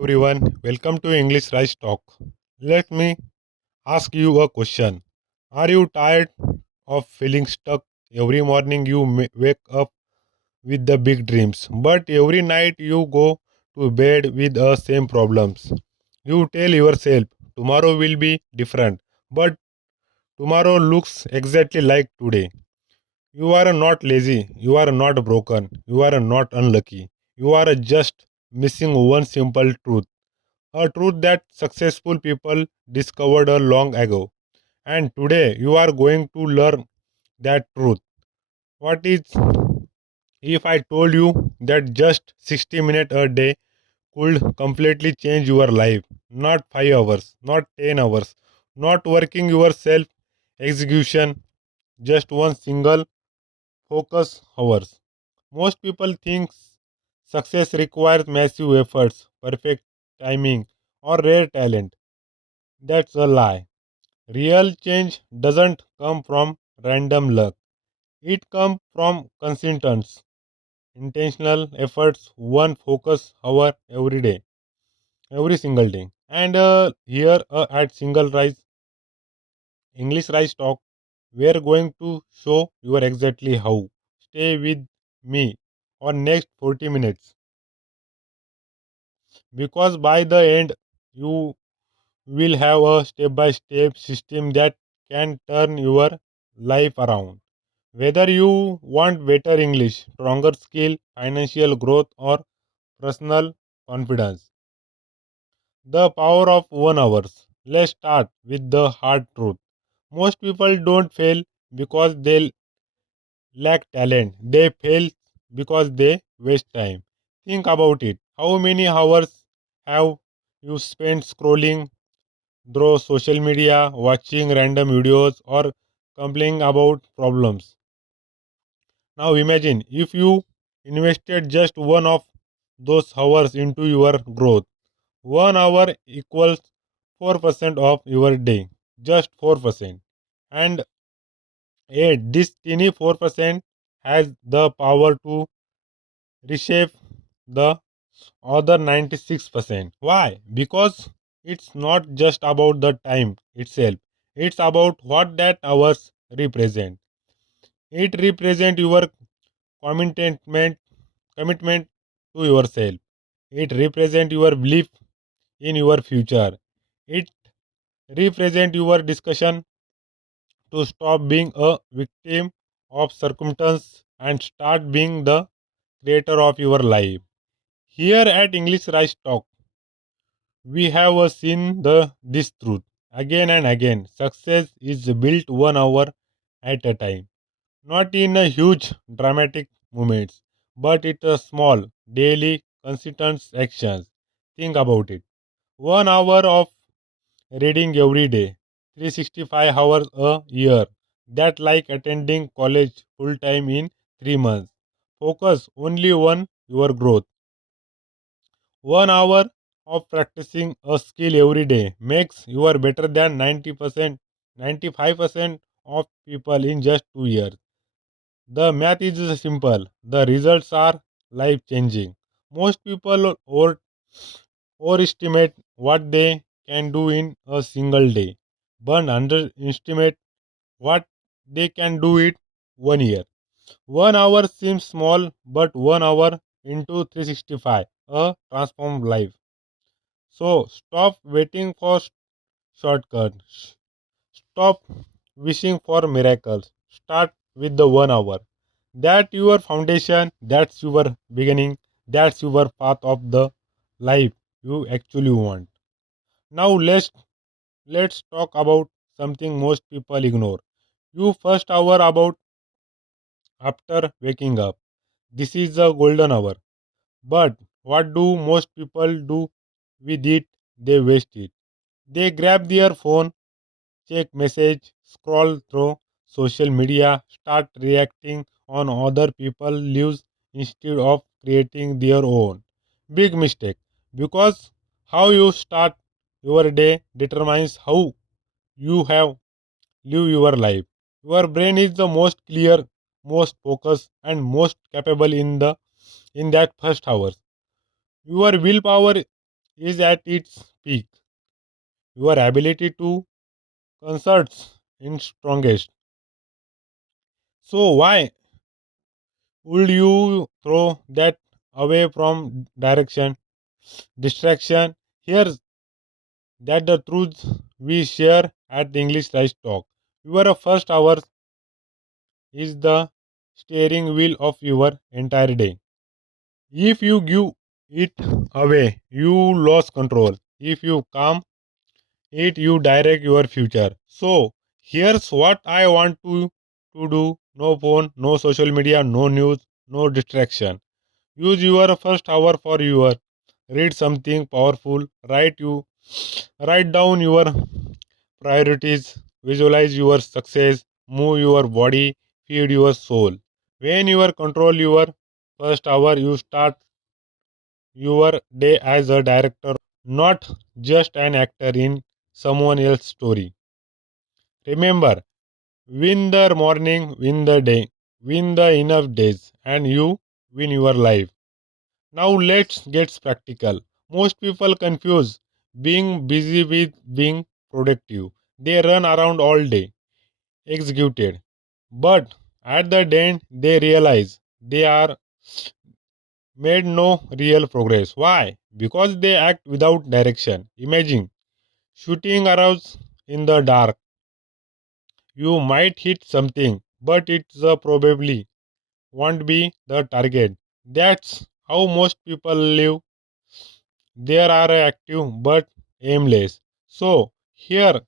Everyone, welcome to English Rice Talk. Let me ask you a question. Are you tired of feeling stuck? Every morning you wake up with the big dreams, but every night you go to bed with the same problems. You tell yourself tomorrow will be different, but tomorrow looks exactly like today. You are not lazy, you are not broken, you are not unlucky. You are just missing one simple truth, a truth that successful people discovered a long ago. And today you are going to learn that truth. What is if I told you that just 60 minutes a day could completely change your life? Not 5 hours, not 10 hours, not working yourself execution, just one single focus hours. Most people think success requires massive efforts, perfect timing, or rare talent. That's a lie. Real change doesn't come from random luck. It comes from consistent, intentional efforts, one focus hour every day, every single day. And here at Single Rise, English Rise Talk, we are going to show you exactly how. Stay with me on next 40 minutes because by the end you will have a step by step system that can turn your life around. Whether you want better English, stronger skill, financial growth, or personal confidence, the power of 1 hour. Let's start with the hard truth. Most people don't fail because they lack talent, they fail because they waste time. Think about it. How many hours have you spent scrolling through social media, watching random videos, or complaining about problems? Now imagine if you invested just one of those hours into your growth. 1 hour equals 4% of your day. Just 4%. And yet this tiny 4% has the power to reshape the other 96%. Why? Because it's not just about the time itself. It's about what that hours represent. It represents your commitment commitment to yourself. It represents your belief in your future. It represents your discussion to stop being a victim of circumstance and start being the creator of your life. Here at English Rice Talk, we have seen this truth again and again. Success is built 1 hour at a time, not in a huge dramatic moments, but it's a small, daily, consistent actions. Think about it. 1 hour of reading every day, 365 hours a year. That like attending college full time in 3 months. Focus only on your growth. 1 hour of practicing a skill every day makes you are better than 90%, 95% of people in just 2 years. The math is simple. The results are life changing. Most people overestimate what they can do in a single day, but underestimate what they can do it 1 year. 1 hour seems small, but 1 hour into 365, a transformed life. So stop waiting for shortcuts. Stop wishing for miracles. Start with the 1 hour. That your foundation, that's your beginning, that's your path of the life you actually want. Now let's talk about something most people ignore. You first hour about after waking up. This is the golden hour. But what do most people do with it? They waste it. They grab their phone, check message, scroll through social media, start reacting on other people's lives instead of creating their own. Big mistake because how you start your day determines how you have live your life. Your brain is the most clear, most focused, and most capable in that first hours. Your willpower is at its peak. Your ability to concerts in strongest. So why would you throw that away from distraction? Here's that the truth we share at the English Rice Talk. Your first hour is the steering wheel of your entire day. If you give it away, you lose control. If you calm it, you direct your future. So, here's what I want to do: no phone, no social media, no news, no distraction. Use your first hour for your read something powerful, write down your priorities, visualize your success, move your body, feed your soul. When you control your first hour, you start your day as a director, not just an actor in someone else's story. Remember, win the morning, win the day, win the enough days, and you win your life. Now let's get practical. Most people confuse being busy with being productive. They run around all day, executed. But at the end, they realize they are made no real progress. Why? Because they act without direction. Imagine shooting arrows in the dark. You might hit something, but it's probably won't be the target. That's how most people live. They are active but aimless. So, here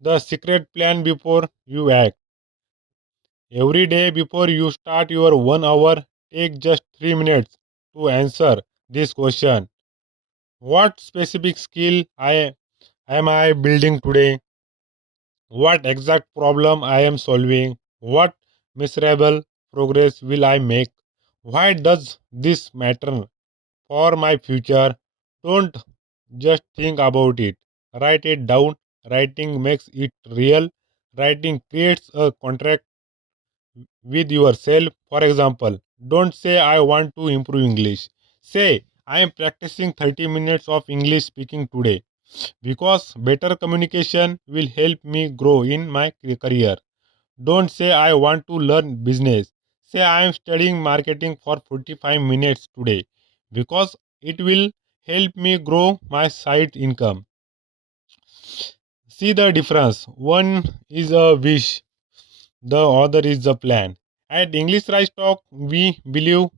the secret plan before you act. Every day before you start your 1 hour, take just 3 minutes to answer this question. What specific skill I am I building today? What exact problem I am solving? What miserable progress will I make? Why does this matter for my future? Don't just think about it. Write it down. Writing makes it real. Writing creates a contract with yourself. For example, don't say I want to improve English. Say I am practicing 30 minutes of English speaking today because better communication will help me grow in my career. Don't say I want to learn business. Say I am studying marketing for 45 minutes today because it will help me grow my side income. See the difference. One is a wish, the other is the plan. At English Rice Talk, we believe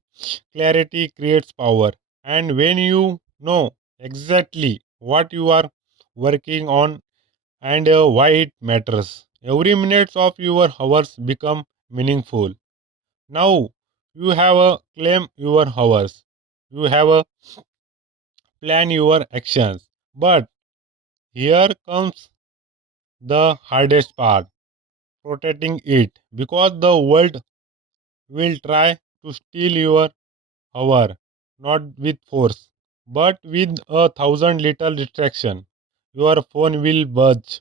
clarity creates power. And when you know exactly what you are working on and why it matters, every minute of your hours become meaningful. Now you have a claim your hours. You have a plan your actions. But here comes the hardest part, protecting it, because the world will try to steal your hour, not with force, but with a thousand little distraction. Your phone will buzz,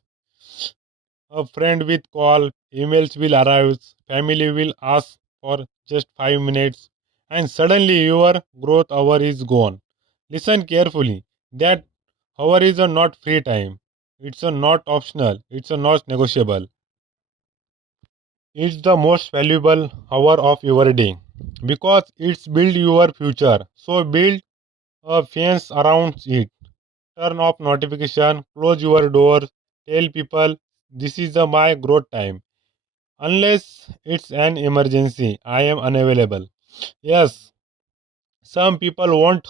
a friend will call, emails will arrive, family will ask for just 5 minutes, and suddenly your growth hour is gone. Listen carefully. That hour is a not free time. It's a not optional. It's a not negotiable. It's the most valuable hour of your day because it's build your future. So build a fence around it. Turn off notification, close your door, tell people this is my growth time. Unless it's an emergency, I am unavailable. Yes, some people won't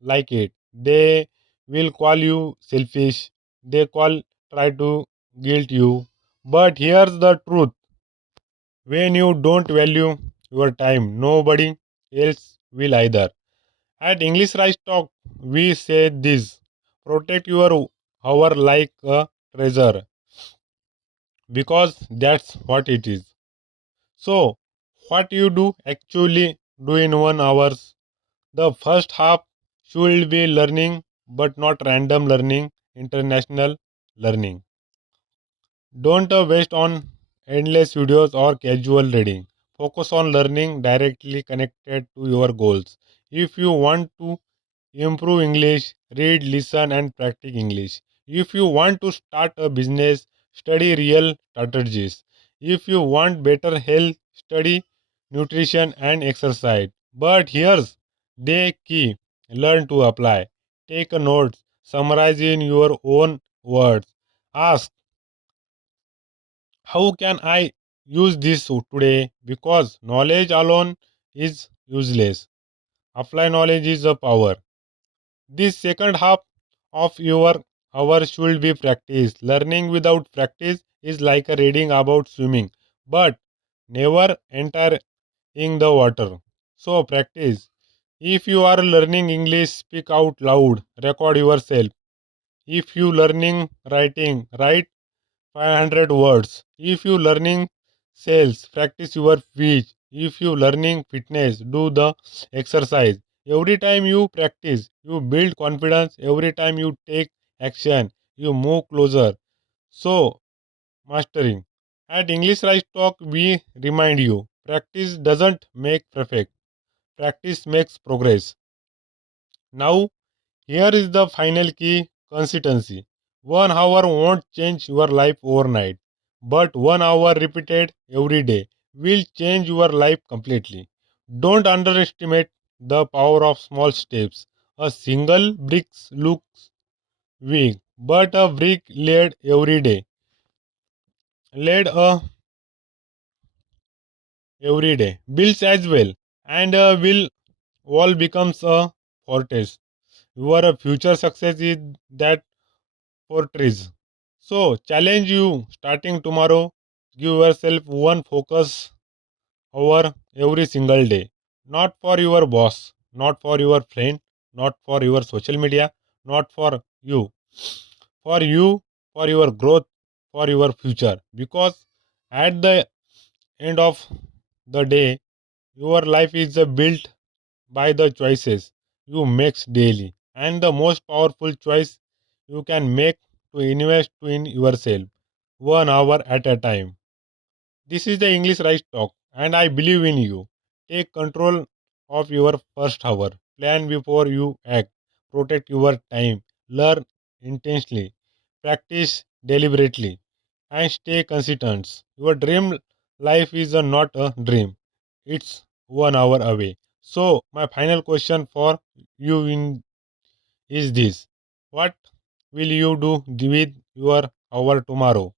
like it. They will call you selfish. They call try to guilt you. But here's the truth. When you don't value your time, nobody else will either. At English Rice Talk, we say this: protect your hour like a treasure because that's what it is. So, what you do actually do in 1 hour? The first half should be learning, but not random learning, international learning. Don't waste on endless videos or casual reading. Focus on learning directly connected to your goals. If you want to improve English, read, listen, and practice English. If you want to start a business, study real strategies. If you want better health, study nutrition and exercise. But here's the key, learn to apply. Take a note, summarize in your own words. Ask, how can I use this today? Because knowledge alone is useless. Apply knowledge is a power. This second half of your hour should be practice. Learning without practice is like a reading about swimming, but never entering the water. So practice. If you are learning English, speak out loud. Record yourself. If you learning writing, write 500 words. If you learning sales, practice your speech. If you learning fitness, do the exercise. Every time you practice, you build confidence. Every time you take action, you move closer. So, mastering. At English Rise Talk, we remind you practice doesn't make perfect, practice makes progress. Now, here is the final key, consistency. 1 hour won't change your life overnight, but 1 hour repeated every day will change your life completely. Don't underestimate the power of small steps. A single brick looks weak, but a brick laid every day builds as well, and a will wall becomes a fortress. Your future success is that fortress. So, challenge you starting tomorrow. Give yourself one focus hour every single day. Not for your boss, not for your friend, not for your social media, not for you. For you, for your growth, for your future. Because at the end of the day, your life is built by the choices you make daily. And the most powerful choice you can make to invest in yourself 1 hour at a time. This is the English Right Talk, and I believe in you. Take control of your first hour. Plan before you act. Protect your time. Learn intensely. Practice deliberately. And stay consistent. Your dream life is not a dream, it's 1 hour away. So, my final question for you is this: what will you do with your hour tomorrow?